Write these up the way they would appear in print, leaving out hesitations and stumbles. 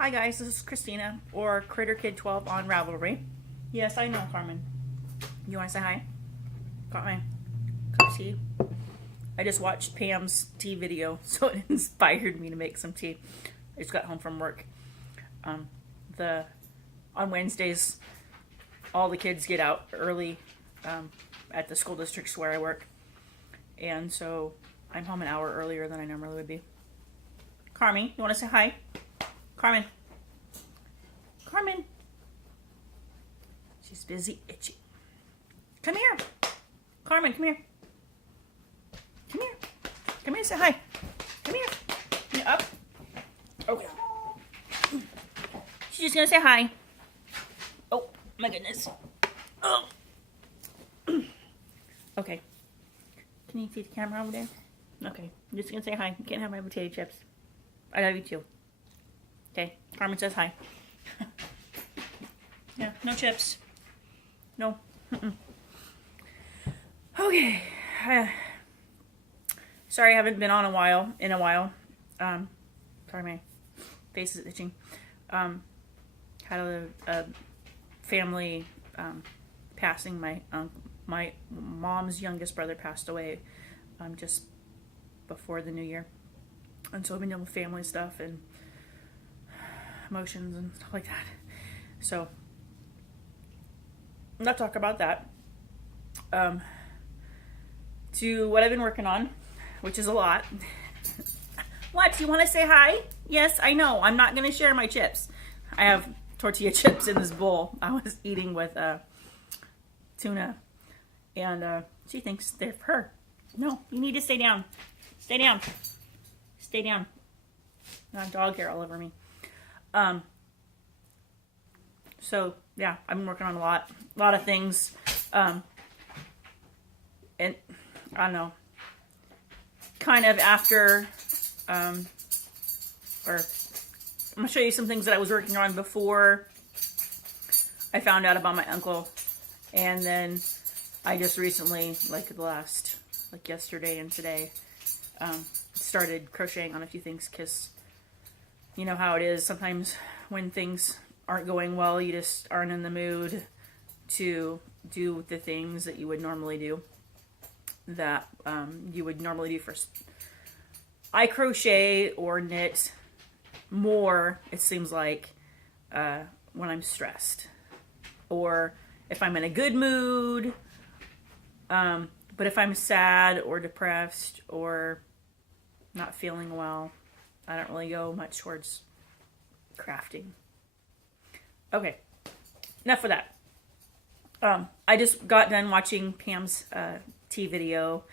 Hi guys, this is Christina, or Critter Kid 12 on Ravelry. Yes, I know, Carmen. You want to say hi? Got my cup of tea. I just watched Pam's tea video, so it inspired me to make some tea. I just got home from work. On Wednesdays, all the kids get out early at the school districts where I work, and so I'm home an hour earlier than I normally would be. Carmen, you want to say hi? Carmen. Carmen. She's busy itching. Come here. Carmen, come here. Come here. Come here, say hi. Come here. Come here, up. Okay. She's just gonna say hi. Oh, my goodness. Oh. Okay. Can you see the camera over there? Okay. I'm just gonna say hi. You can't have my potato chips. I love you too. Okay. Carmen says hi. Yeah, no chips. No. Okay. Sorry I haven't been on in a while. Sorry, my face is itching. Had a family passing. My mom's youngest brother passed away just before the new year. And so I've been dealing with family stuff and emotions and stuff like that. So, I'm not talking about that. To what I've been working on, which is a lot. What? You want to say hi? Yes, I know. I'm not going to share my chips. I have tortilla chips in this bowl I was eating with tuna. And she thinks they're for her. No, you need to stay down. Stay down. Stay down. Not dog hair all over me. So yeah, I've been working on a lot of things. And I don't know, kind of after, or I'm gonna show you some things that I was working on before I found out about my uncle. And then I just recently, like yesterday and today, started crocheting on a few things, because you know how it is. Sometimes when things aren't going well, you just aren't in the mood to do the things that you would normally do, first. I crochet or knit more, it seems like, when I'm stressed, or if I'm in a good mood. But if I'm sad or depressed or not feeling well, I don't really go much towards crafting. Okay, enough of that. I just got done watching Pam's tea video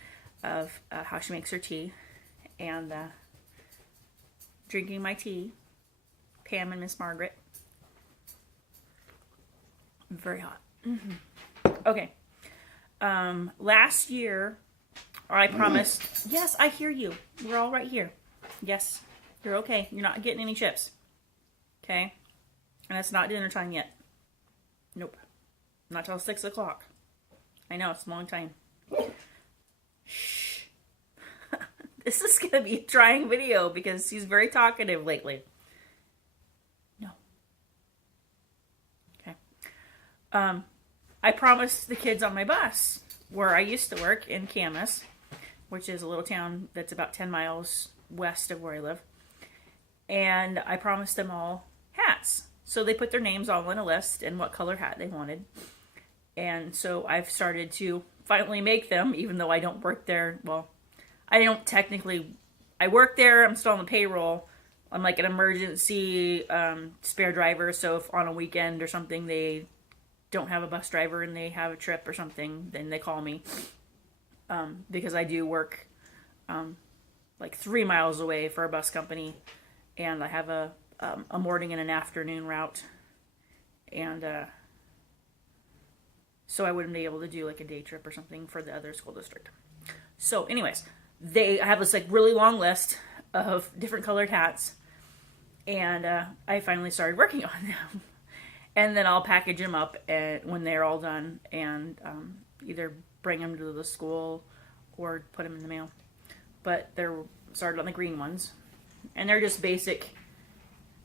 of how she makes her tea, and drinking my tea. Pam and Miss Margaret. Very hot. Okay. Last year, I promised. Yes, I hear you. We're all right here. Yes, you're okay. You're not getting any chips. Okay? And it's not dinner time yet. Nope. Not till 6 o'clock. I know, it's a long time. Shh. This is going to be a trying video because he's very talkative lately. No. Okay. I promised the kids on my bus, where I used to work in Camas, which is a little town that's about 10 miles west of where I live. And I promised them all hats. So they put their names all in a list and what color hat they wanted. And so I've started to finally make them, even though I don't work there. Well, I don't technically, I work there, I'm still on the payroll. I'm like an emergency spare driver, so if on a weekend or something they don't have a bus driver and they have a trip or something, then they call me. Because I do work like 3 miles away for a bus company, and I have a morning and an afternoon route, and so I wouldn't be able to do like a day trip or something for the other school district. So anyways, I have this like really long list of different colored hats, and I finally started working on them. And then I'll package them up when they're all done, and either bring them to the school or put them in the mail. But they're started on the green ones, and they're just basic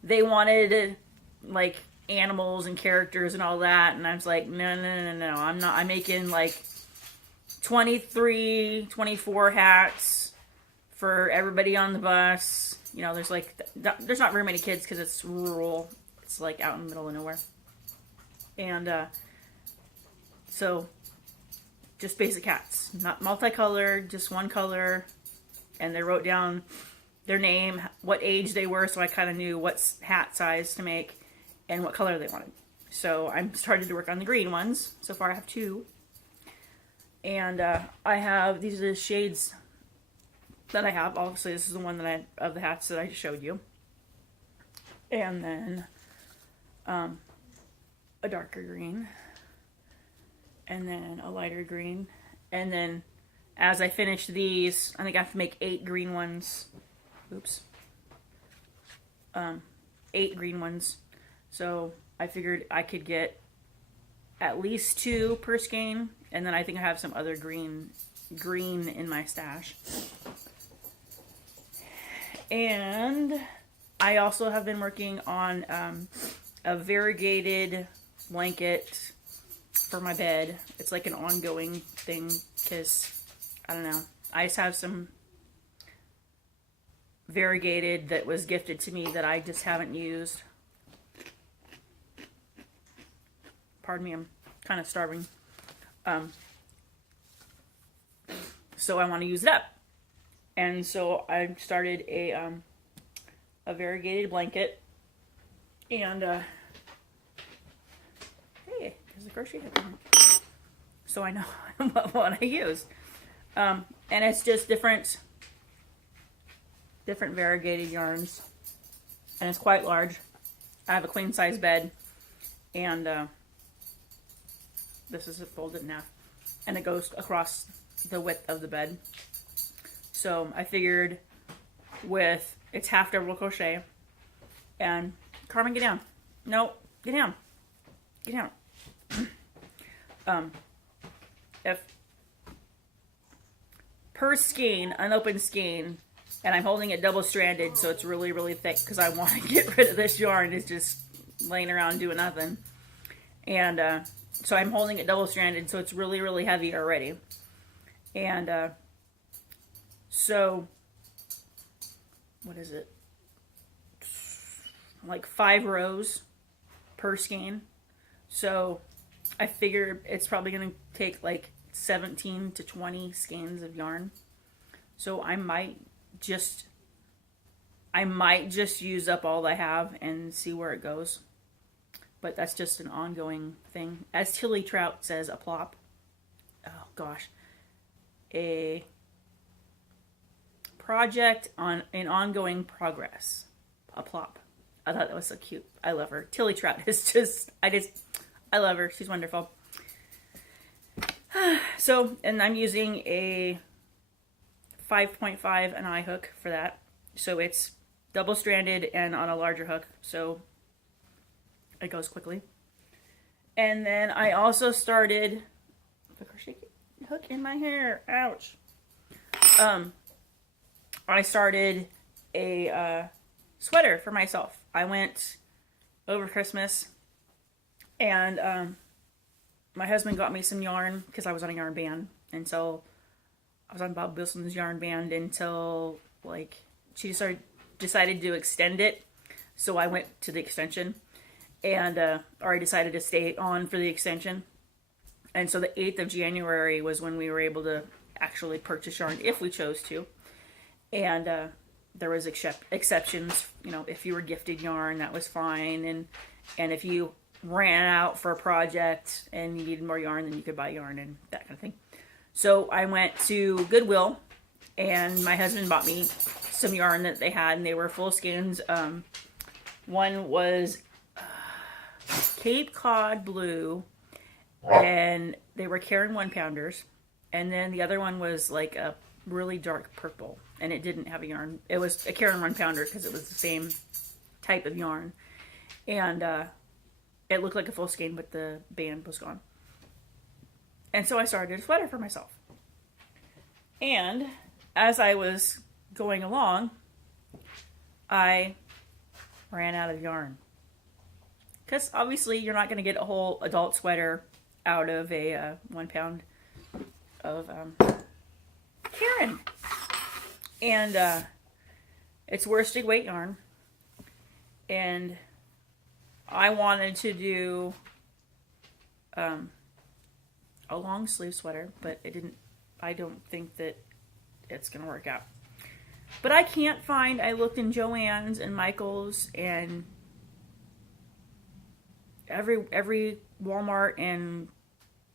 they wanted like animals and characters and all that, and I was like, no, I'm not. I'm making like 23, 24 hats for everybody on the bus. You know, there's like, there's not very many kids because it's rural. It's like out in the middle of nowhere. And so just basic hats, not multicolored, just one color. And they wrote down their name, what age they were, so I kind of knew what hat size to make and what color they wanted. So I'm started to work on the green ones. So far I have 2. And I have, these are the shades that I have. Obviously this is the one that of the hats that I just showed you. And then a darker green. And then a lighter green. And then as I finish these, I think I have to make 8 green ones. Oops. 8 green ones. So I figured I could get at least 2 per skein, and then I think I have some other green in my stash. And I also have been working on a variegated blanket for my bed. It's like an ongoing thing because, I don't know, I just have some variegated that was gifted to me that I just haven't used. Pardon me, I'm kind of starving. So I want to use it up. And so I started a variegated blanket. And, hey, there's a crochet hook in it. So I know what I use. And it's just different variegated yarns. And it's quite large. I have a queen size bed. And, this is folded in half, and it goes across the width of the bed. So I figured with, it's half double crochet, and Carmen, get down. No, get down. Get down. If per skein, unopened skein, and I'm holding it double stranded, so it's really, really thick because I want to get rid of this yarn. It's just laying around doing nothing. And, so I'm holding it double stranded, so it's really, really heavy already. And so, what is it? Like 5 rows per skein. So I figure it's probably going to take like 17 to 20 skeins of yarn. So I might just use up all I have and see where it goes. But that's just an ongoing thing. As Tilly Trout says, a plop. Oh, gosh. A project in ongoing progress. A plop. I thought that was so cute. I love her. Tilly Trout is just, I love her. She's wonderful. So, and I'm using a 5.5 an eye hook for that. So it's double stranded and on a larger hook. So it goes quickly. And then I also started the crochet hook in my hair. Ouch. I started a sweater for myself. I went over Christmas, and my husband got me some yarn because I was on a yarn band, and so I was on Bob Wilson's yarn band until like she decided to extend it. So I went to the extension. And I decided to stay on for the extension. And so the 8th of January was when we were able to actually purchase yarn if we chose to. And there was exceptions. You know, if you were gifted yarn, that was fine. And if you ran out for a project and you needed more yarn, then you could buy yarn and that kind of thing. So I went to Goodwill, and my husband bought me some yarn that they had, and they were full skeins. One was Cape Cod blue, and they were Caron 1-pounders, and then the other one was like a really dark purple, and it didn't have a yarn. It was a Caron 1-pounder because it was the same type of yarn, and it looked like a full skein, but the band was gone. And so I started a sweater for myself. And as I was going along, I ran out of yarn. Because obviously you're not going to get a whole adult sweater out of a 1 pound of Karen. And it's worsted weight yarn. And I wanted to do a long sleeve sweater, but it didn't. I don't think that it's going to work out. But I can't find, I looked in Joann's and Michael's and every Walmart and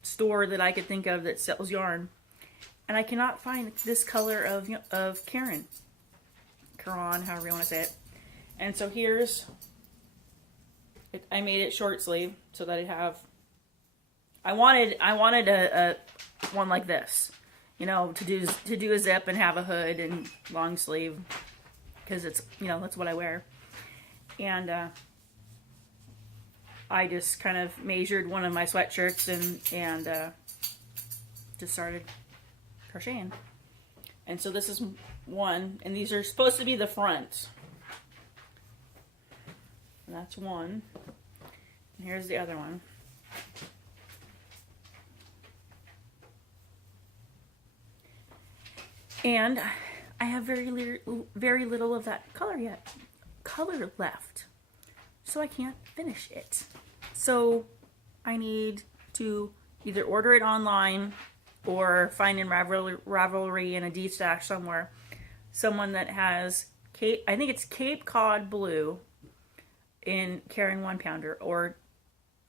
store that I could think of that sells yarn, and I cannot find this color of Caron, however you want to say it. And so here's it. I made it short sleeve so that I'd have. I wanted a one like this, you know, to do a zip and have a hood and long sleeve, because it's, you know, that's what I wear. And I just kind of measured one of my sweatshirts and just started crocheting. And so this is one, and these are supposed to be the front. And that's one. And here's the other one. And I have very little of that color left. So I can't finish it. So I need to either order it online or find in Ravelry in a D-stash somewhere someone that has I think it's Cape Cod Blue in Caron 1 pounder, or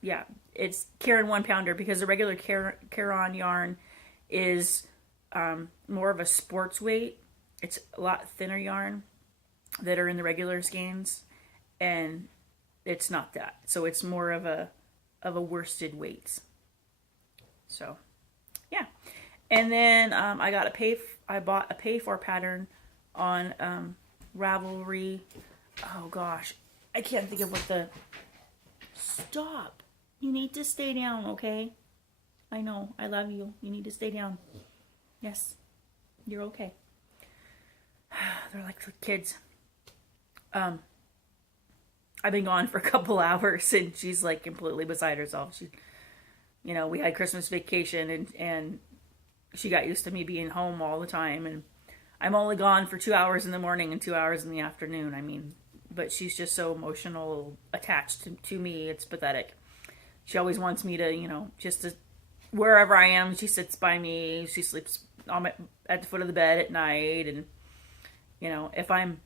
yeah, it's Caron 1 pounder, because the regular Caron yarn is more of a sports weight. It's a lot thinner yarn that are in the regular skeins, and it's not that. So it's more of a worsted weight. So yeah, and then I bought a pay for pattern on Ravelry. Oh gosh, I can't think of what the. Stop! You need to stay down, okay? I know, I love you. You need to stay down. Yes, you're okay. They're like the kids. I've been gone for a couple hours and she's like completely beside herself. She, you know, we had Christmas vacation and she got used to me being home all the time, and I'm only gone for 2 hours in the morning and 2 hours in the afternoon. I mean, but she's just so emotional, attached to me. It's pathetic. She always wants me to, you know, just to, wherever I am, she sits by me. She sleeps at the foot of the bed at night, and you know, if I'm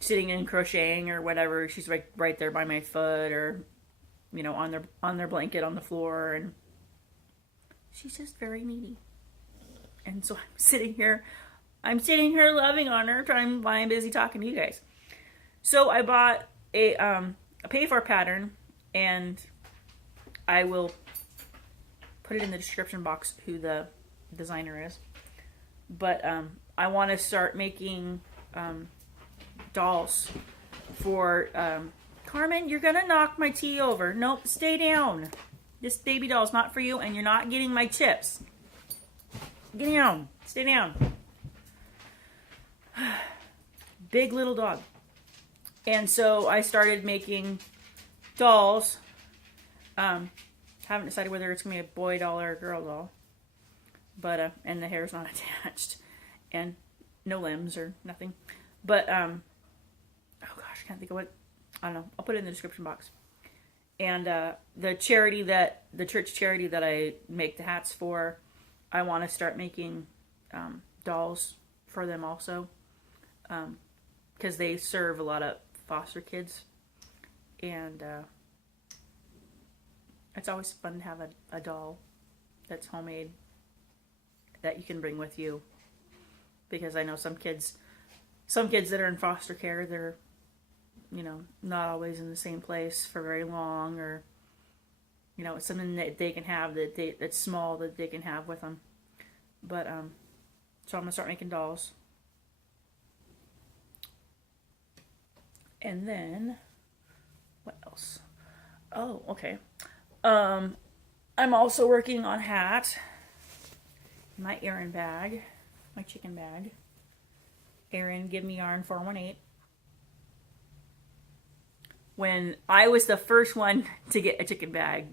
sitting and crocheting or whatever, she's right there by my foot, or you know, on their blanket on the floor, and she's just very needy. And so I'm sitting here loving on her, while I'm busy talking to you guys. So I bought a pay for pattern, and I will put it in the description box who the designer is. But I want to start making dolls for Carmen. You're gonna knock my tea over. Nope, stay down. This baby doll's not for you, and you're not getting my chips. Get down. Stay down. Big little dog. And so I started making dolls. Haven't decided whether it's gonna be a boy doll or a girl doll. But and the hair's not attached, and no limbs or nothing. But oh gosh, I can't think of what. I don't know. I'll put it in the description box. And the church charity that I make the hats for, I want to start making dolls for them also, because they serve a lot of foster kids, and it's always fun to have a doll that's homemade that you can bring with you, because I know some kids that are in foster care, they're, you know, not always in the same place for very long, or you know, it's something that they can have that's small that they can have with them. But so I'm gonna start making dolls. And then what else? Oh, okay. I'm also working on hat. My Erin bag, my chicken bag. Erin, give me yarn 418. when I was the first one to get a chicken bag.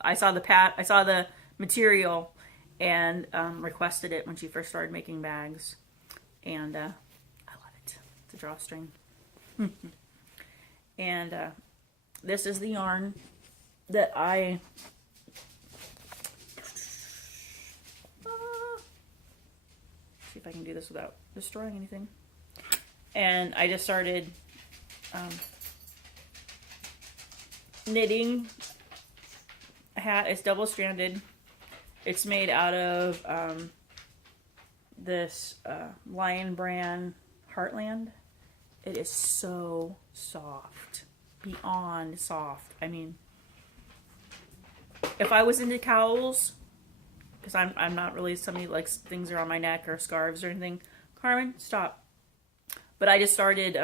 I saw the material and requested it when she first started making bags, and I love it. It's a drawstring. And this is the yarn that I see if I can do this without destroying anything. And I just started knitting a hat. It's double-stranded. It's made out of this Lion brand Heartland. It is so soft, beyond soft. I mean, if I was into cowls, because I'm not really somebody who likes things around my neck or scarves or anything. Carmen, stop. But I just started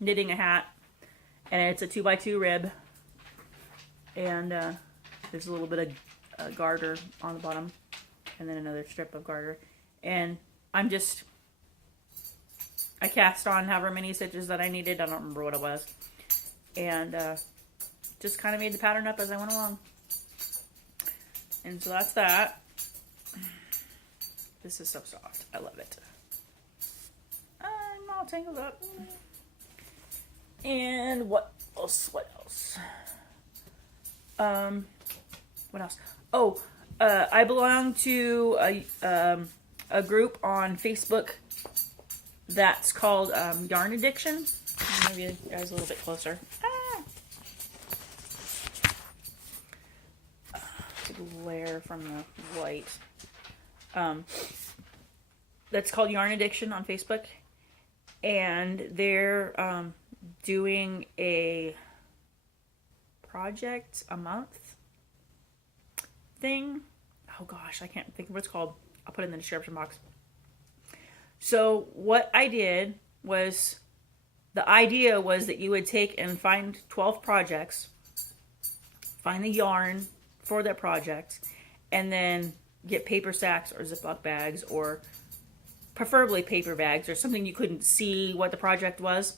knitting a hat, and it's a 2x2 rib, and there's a little bit of garter on the bottom, and then another strip of garter, and I cast on however many stitches that I needed. I don't remember what it was, and just kind of made the pattern up as I went along. And so that's that. This is so soft. I love it. I'm all tangled up. And what else? What else? What else? Oh, I belong to a group on Facebook that's called Yarn Addiction. Maybe you guys a little bit closer. Glare from the light. That's called Yarn Addiction on Facebook, and they're doing a project a month thing. Oh gosh, I can't think of what it's called. I'll put it in the description box. So what I did was, the idea was that you would take and find 12 projects, find the yarn for that project, and then get paper sacks or Ziploc bags, or preferably paper bags, or something you couldn't see what the project was,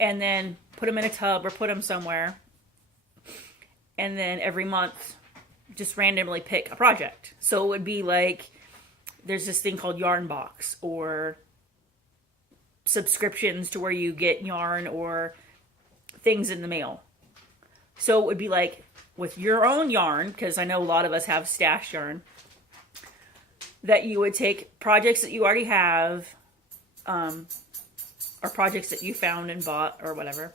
and then put them in a tub or put them somewhere, and then every month just randomly pick a project. So it would be like, there's this thing called Yarn Box, or subscriptions to where you get yarn or things in the mail. So it would be like, with your own yarn, because I know a lot of us have stash yarn, that you would take projects that you already have, or projects that you found and bought or whatever,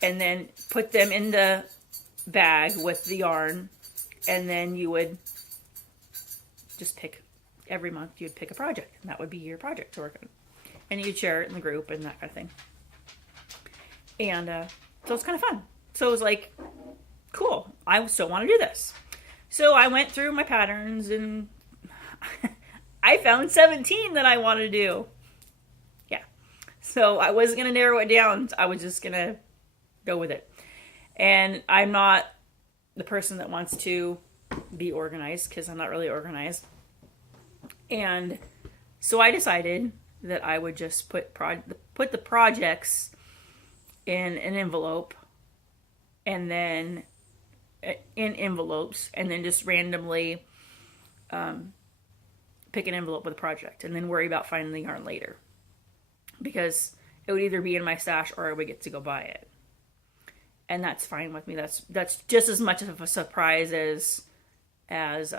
and then put them in the bag with the yarn, and then you would just pick, every month you'd pick a project, and that would be your project to work on. And you'd share it in the group and that kind of thing. And so it's kind of fun. So it was like, cool, I still want to do this. So I went through my patterns, and I found 17 that I wanted to do. Yeah. So I wasn't going to narrow it down. I was just going to go with it. And I'm not the person that wants to be organized, because I'm not really organized. And so I decided that I would just put the projects in an envelope, and then in envelopes, and then just randomly pick an envelope with a project, and then worry about finding the yarn later, because it would either be in my stash or I would get to go buy it, and that's fine with me. That's just as much of a surprise as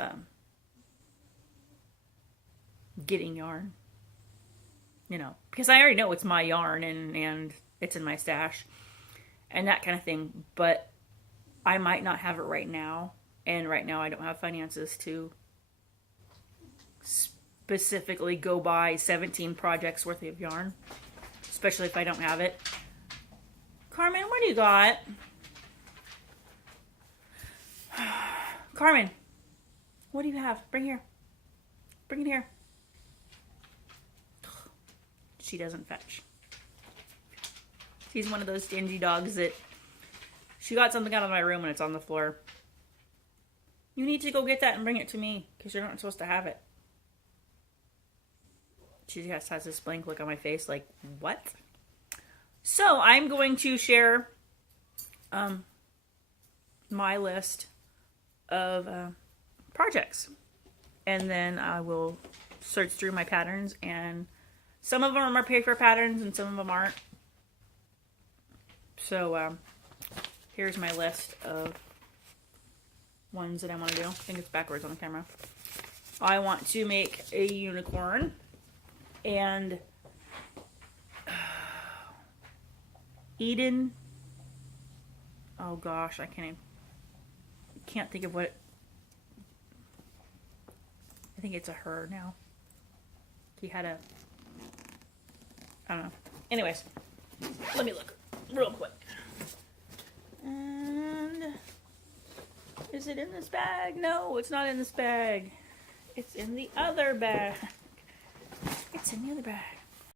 getting yarn, you know, because I already know it's my yarn and it's in my stash and that kind of thing. But I might not have it right now, and right now I don't have finances to specifically go buy 17 projects worth of yarn, especially if I don't have it. Carmen, what do you got? Carmen, what do you have? Bring here. Bring it here. She doesn't fetch. She's one of those stingy dogs that she got something out of my room and it's on the floor. You need to go get that and bring it to me, because you're not supposed to have it. She just has this blank look on my face like, what? So I'm going to share my list of projects, and then I will search through my patterns, and some of them are paper patterns and some of them aren't. So here's my list of ones that I want to do. I think it's backwards on the camera. I want to make a unicorn, and Eden. Oh gosh, I can't think of what. I think it's a her now. He had a. I don't know. Anyways, let me look real quick. And is it in this bag? No, it's not in this bag. It's in the other bag. It's in the other bag.